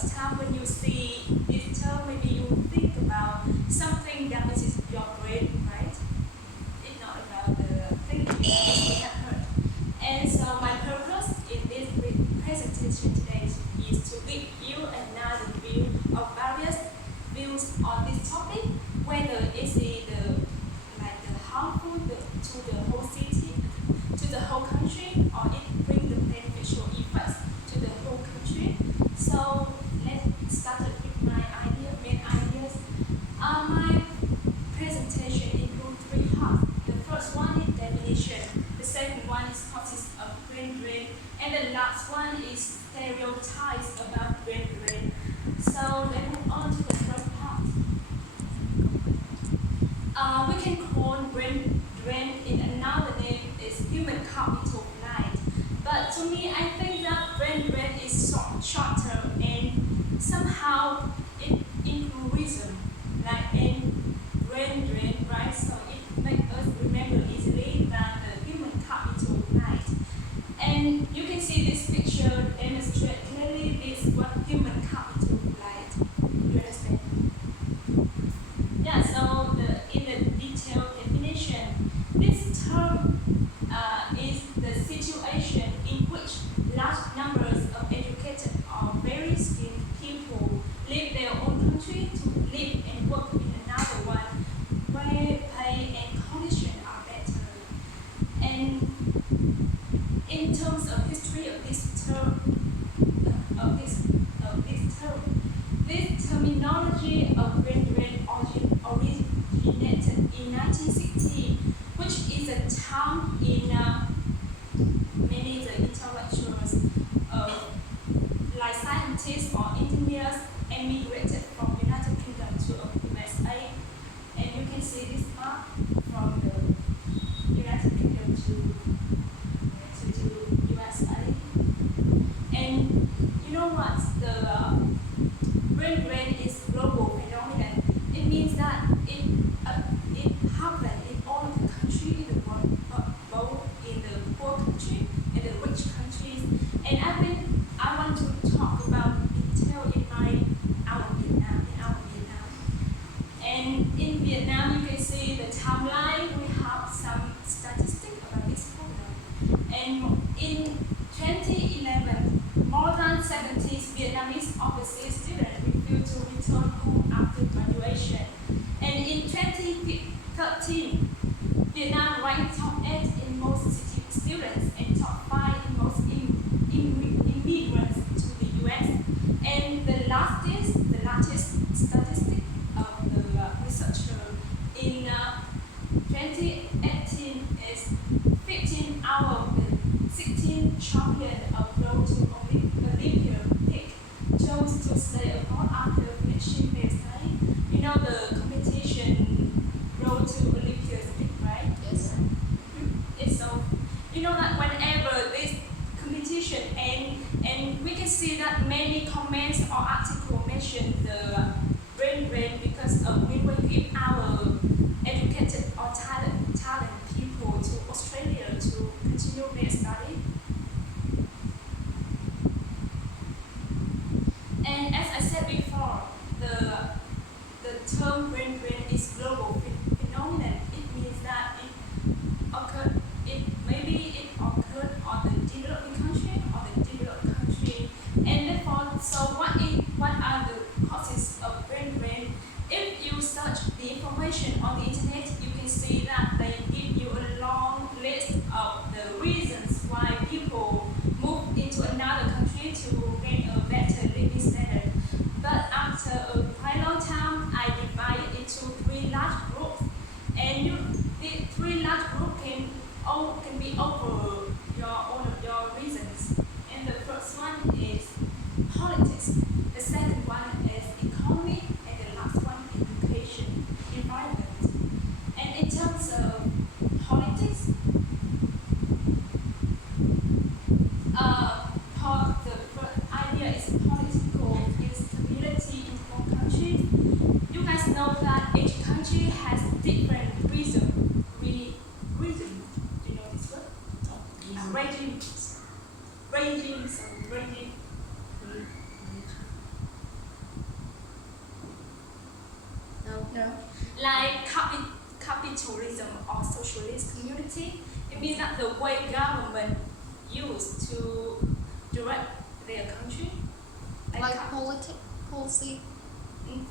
first time when you see this term, maybe you think about something that is your brain, right? It's not about the thinking that we have heard. And so my purpose in this presentation today is to give you another view of various views on this topic, whether it's the harmful to the whole city, to the whole country, or it brings the beneficial effects to the whole country. So let's start with my main ideas. My presentation includes three parts. The first one is definition, the second one is causes of brain drain, and the last one is stereotypes about brain drain. So let's move on to the first part. We can call brain drain in another name is human capital flight. But to me, I think that brain drain is short term and somehow it includes reason, like in brain drain, right? So it makes us remember easily that the human capital flight. And you can see this picture demonstrate clearly this what human capital flight. You understand? Yeah, so in the detailed definition, this term is the situation in which large numbers of educated or very skilled people leave their own country to live and work in another one where pay and conditions are better. And in terms of history of this term, this terminology of brain drain originated in 1960, which is a term in many the intellectuals, like scientists or engineers, emigrated from United Kingdom to USA. And you can see this map from the United Kingdom to USA. And you know what? The brain drain is global phenomenon. It means that it happens in all of the countries in the world, both in the poor country and the rich countries. And I want to talk about detail in our Vietnam. And in Vietnam, you can see the timeline. We have some statistics about this problem. And in 2011, more than 70 Vietnamese overseas students refused to return home after graduation. And in 2013, Vietnam ranked top 8 in most city students and top 5 in most immigrants to the US. And the latest statistic of the researcher in 2018 is 15 out of the 16 champions of road to Olympia pick chose to stay abroad after finishing their study. You know the competition road to Olympia is big, right? Yes. It's so, you know that whenever this competition and we can see that many comments or articles mention the brain drain because we will give our educated or talent people to Australia to continue their study. And as I said before, the term brain drain is global phenomenon. It means that maybe it occurred on the developing country or the developed country. And therefore, so what are the causes of brain drain? If you search the information on the internet, you can see that they give you a long list of the reasons why people move into another country to get a better living standard. But after a quite long time, I divided into 3 large groups. And the 3 large groups can be over all of your reasons. And the first one is politics. The second one is economy, and the last one education, environment. And in terms of politics, the first idea is political instability in one country. You guys know that each country has different regimes. Do you know this word? Regimes. like capitalism or socialist community. It means that the way government used to direct their country. Like policy.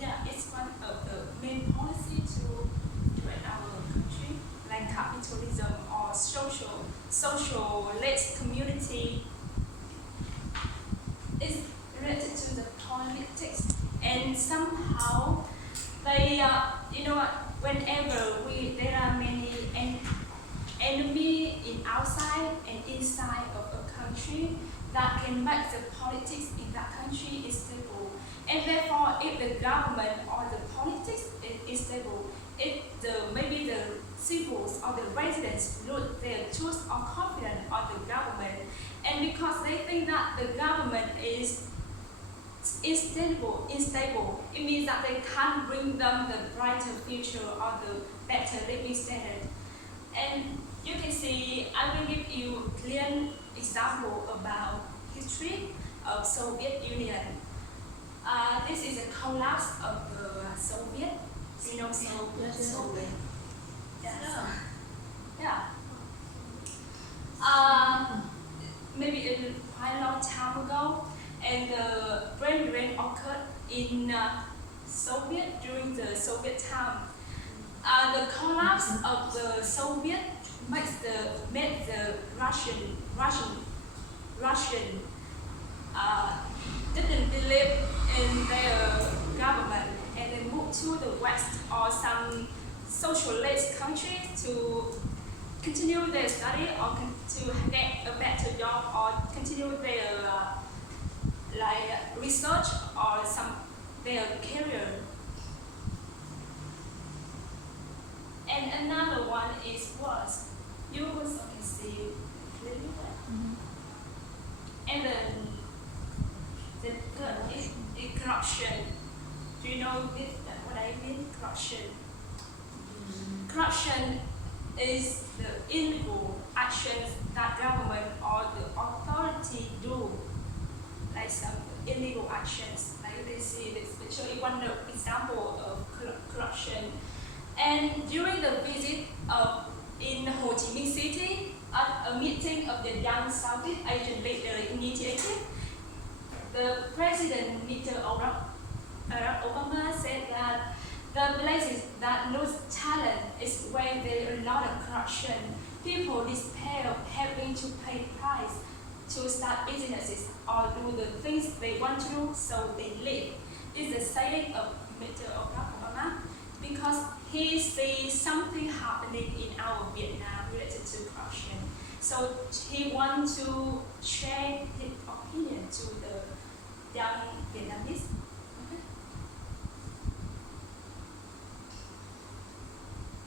Yeah, it's one of the main policy to direct our country, like capitalism or socialist community is related to the politics, and somehow they, you know what, whenever there are many enemy in outside and inside of a country that can make the politics in that country is stable. And therefore, if the government or the politics is stable, if maybe the civils or the residents lose their trust or confidence on the government, and because they think that the government is unstable, it means that they can't bring them the brighter future or the better living standard. And you can see, I will give you a clear example about history of Soviet Union. This is a collapse of the Soviet, you know, Soviet. Yeah. Maybe a quite long time ago, and the brain drain occurred in Soviet during the Soviet time. The collapse of the Soviet made the Russian didn't believe in their government, and they moved to the West or some socialist countries to continue their study or to get a better job or continue their research or their career. And another one is worse. You also can see clearly well. And then the third is corruption. Do you know what I mean? Corruption. Corruption is the illegal actions that government or the authority do, like some illegal actions. Like you can see this picture is one example of corruption. And during the visit in Ho Chi Minh City, at a meeting of the Young Southeast Asian Leader Initiative, the President, Mr. Barack Obama, said that the places that lose talent is where there are a lot of corruption. People despair of having to pay price to start businesses or do the things they want to do, so they leave. It's the saying of Mr. Barack Obama, because he sees something happening in our Vietnam related to corruption. So he wants to share his opinion to the young Vietnamese.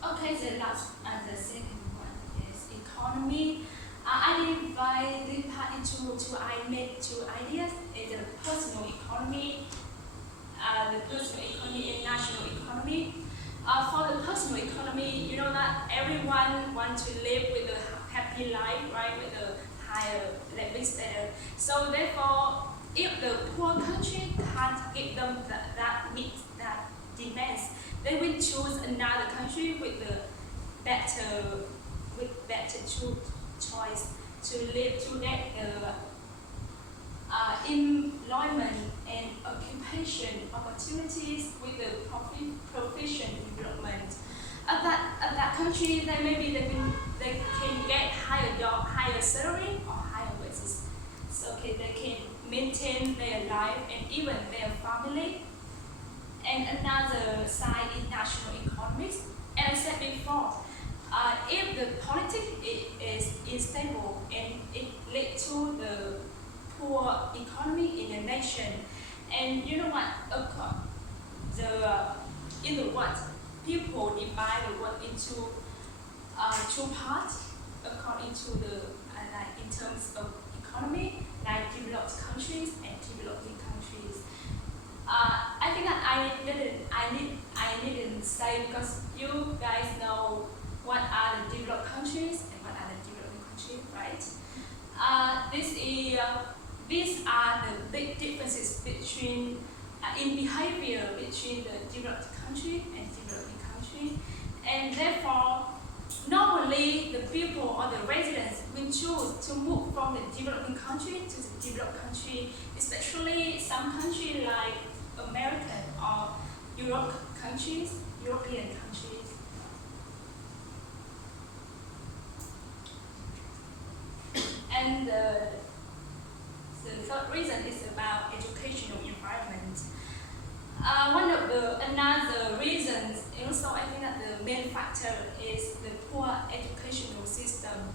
Okay, the last and the second one is economy. I divide this part into two ideas. Is the personal economy, and national economy. For the personal economy, you know that everyone wants to live with a happy life, right? With a higher living standard. So therefore, if the poor country can't give them that demands, they will choose another country with better choice to live, to get employment and occupation opportunities with the profession development. At that country, they can get higher job, higher salary, or higher wages. So they can maintain their life and even their family. And another side is national economics. And I said before, if the politics is unstable and it leads to the poor economy in a nation, and you know what? In the world, people divide the world into two parts according to in terms of economy, like developed countries and developing countries. I think that I needn't say, because you guys know what are the developed countries and what are the developing countries, right? These are the big differences between in behavior between the developed country and developing country. country, and therefore normally the people or the residents will choose to move from the developing country to the developed country, especially some countries like American or European countries. And the third reason is about educational environment. One of another reasons, also I think that the main factor is the poor educational system.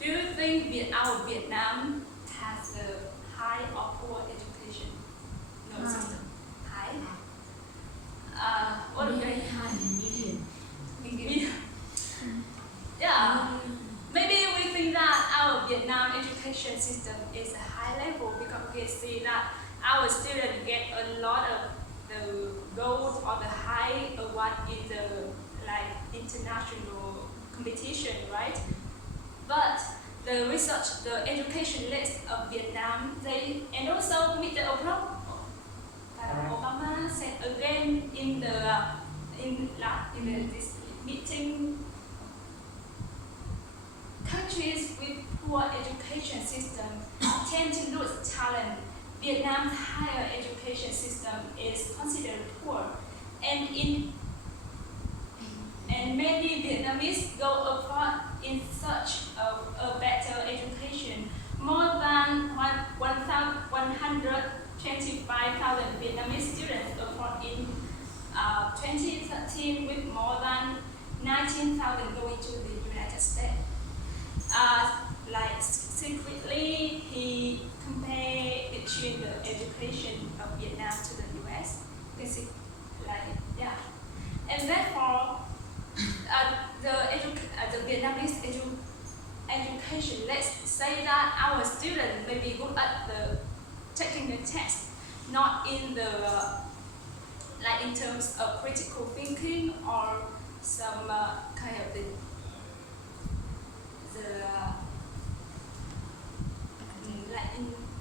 Do you think our Vietnam has a high or poor education system? High? What do you think? Medium. Yeah. Maybe we think that our Vietnam education system is a high level because we can see that our students get a lot of the gold or the high award in the international competition, right? But the research, the education list of Vietnam, and also Mr. Obama said again in this meeting, countries with poor education system tend to lose talent. Vietnam's higher education system is considered poor, and many Vietnamese go abroad in search of a better education. More than 125,000 Vietnamese students abroad in 2013, with more than 19,000 going to the United States. Secretly, he compared between the education of Vietnam to the US. And therefore, the Vietnamese education, let's say that our students may be good at taking the test, not in in terms of critical thinking or some kind of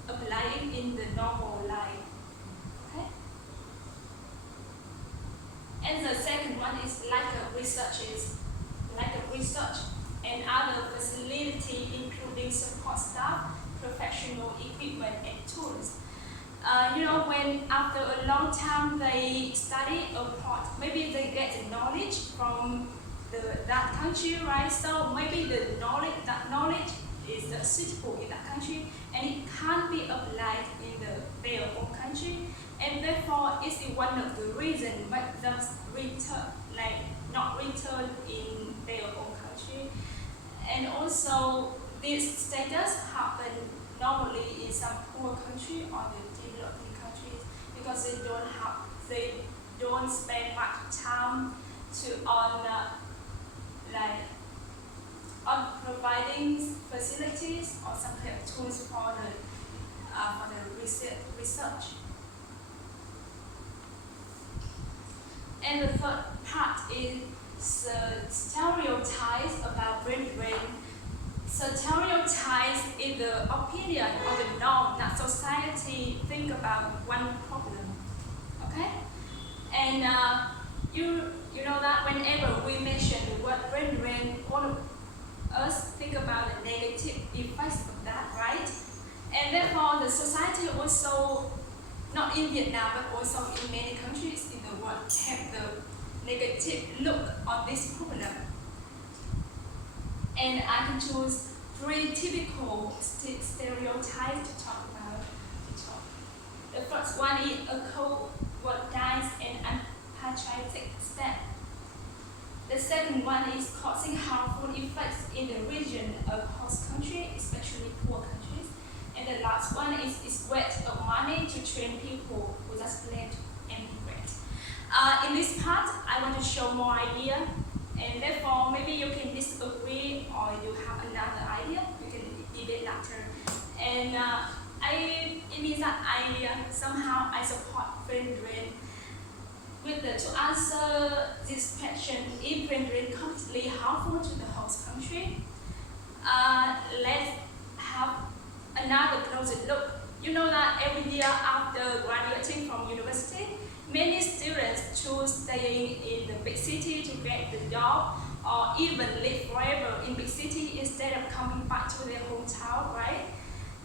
applying in the normal life. Okay? And the second one is lack of research and other facility, including support staff, professional equipment and tools. When after a long time they study abroad, maybe they get the knowledge from that country, right? So maybe that knowledge is suitable in that country, and it can't be applied in their own country, and therefore it's one of the reasons make them not return in their own country. And also this status happen normally in some poor country or the developing countries because they don't spend much time on providing facilities or some kind of tools for the research. And the third part is stereotypes about brain drain. Stereotypes is the opinion or the norm that society think about one problem. Okay? And you know that whenever we mention the word brain drain, all of us think about the negative effects of that, right? And therefore the society also, not in Vietnam but also in many countries in the world, have the negative look on this problem. And I can choose 3 typical stereotypes to talk about. The first one is a cold, nice and unpatriotic step. The second one is causing harmful effects in the region of host country, especially poor countries. And the last one is waste of money to train people who just plan to emigrate. In this part, I want to show more idea, and therefore maybe you can disagree or you have another idea. You can debate later. And it means that somehow I support brain drain. To answer this question, if brain drain completely harmful to the host country, let's have another closer look. You know that every year after graduating from university, many students choose staying in the big city to get the job, or even live forever in big city instead of coming back to their hometown, right?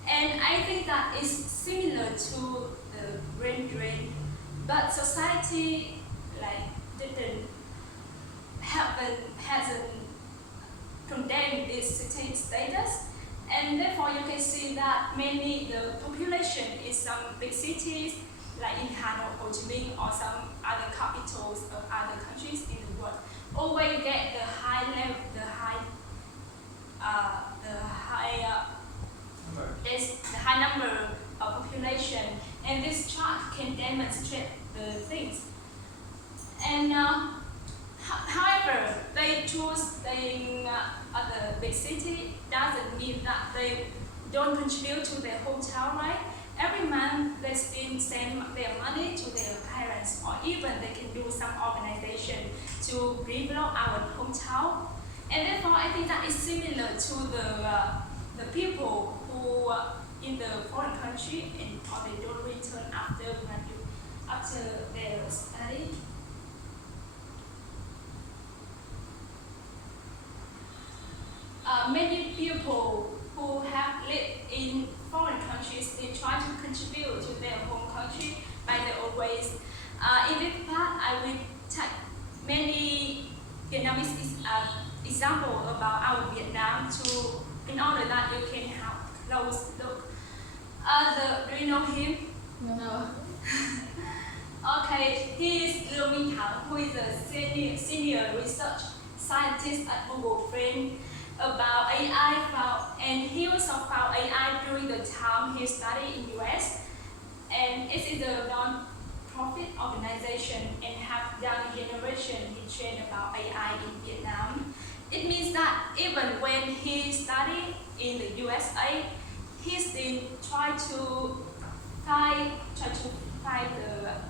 And I think that is similar to the brain drain, but society hasn't condemned this city status, and therefore you can see that the population in some big cities like in Hanoi, Ho Chi Minh, or some other capitals of other countries in the world always get the high number of population, and this chart can demonstrate the things. And however, they choose staying at the big city doesn't mean that they don't contribute to their hometown, right? Every month they still send their money to their parents, or even they can do some organization to develop our hometown. And therefore, I think that is similar to the people who in the foreign country or they don't return after their study. Many people who have lived in foreign countries, they try to contribute to their home country by their own ways. In this part, I will take many Vietnamese example about our Vietnam in order that you can have close look. Do you know him? No. Okay, he is Liu Minh Thảo, who is a senior research scientist at Google Friend about AI, and he also found AI during the time he studied in US, and it is a non-profit organization and have young generation he trained about AI in Vietnam. It means that even when he studied in the USA, he still try to find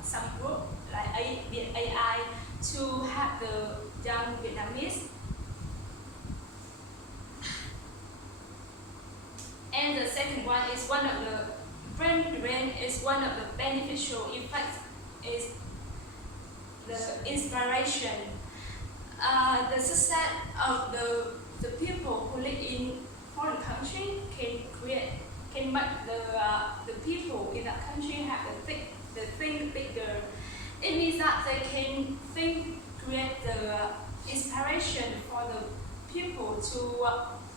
some group like AI to have the young Vietnamese. And the second one is one of the brain drain is one of the beneficial effects is the inspiration. The success of the people who live in foreign country can make the people in that country have the think bigger. It means that they can create the inspiration for the people to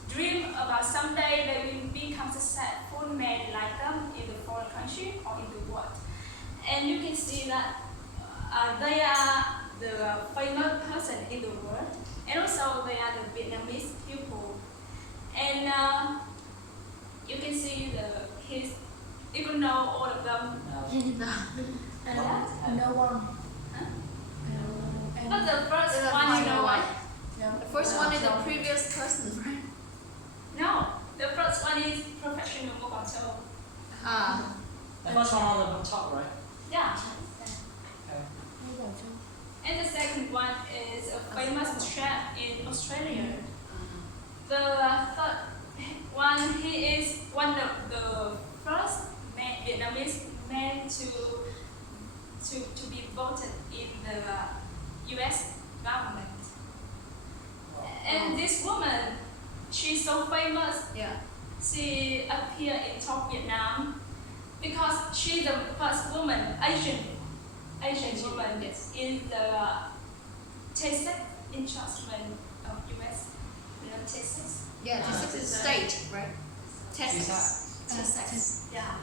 dream about someday they will become successful men like them in the foreign country or in the world. And you can see that they are the famous person in the world, and also they are the Vietnamese people. And you can see you can know all of them. No one. Huh? No. But the first The one, you final know one. what? The first one is the previous person, right? No, the first one is professional mobile show. The first one on the top, right? Yeah. Okay. And the second one is a famous chef in Australia. The third one, he is one of the first Vietnamese men to be voted in the US government. And this woman, she's so famous. Yeah. She appeared in Top Vietnam because she's the first woman, Asian woman, yes. in the TEC entrustment of US. You know TEC? Yeah, this is a state, right? Texas. TEC. Yeah.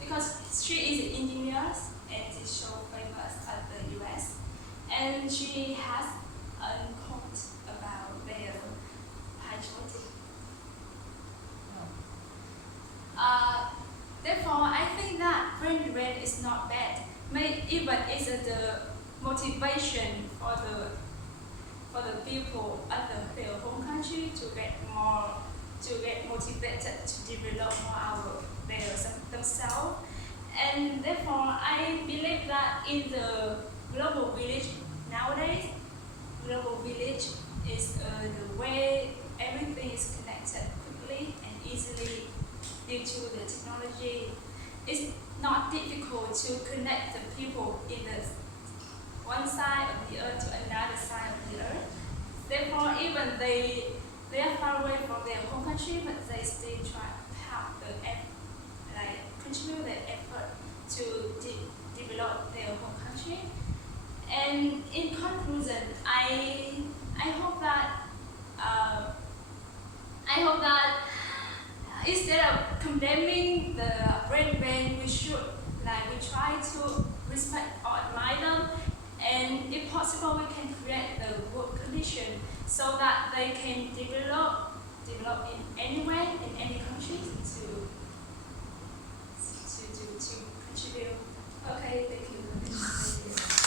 Because she is an engineer and she's so famous at the US. And she has a quote about their patriotic. Therefore, I think that brain drain is not bad. Even it's the motivation for the people at their home country to get motivated to develop more themselves. And therefore, I believe that in the global village nowadays, global village is the way everything is connected quickly and easily due to the technology. It's not difficult to connect the people in the one side of the earth to another side of the earth. Therefore, even they are far away from their home country, but they still try to have contribute their effort to develop their home country. And in conclusion, I hope that instead of condemning the red band, we should we try to respect or admire them, and if possible, we can create the good condition so that they can develop in any way in any country to contribute. Okay, thank you.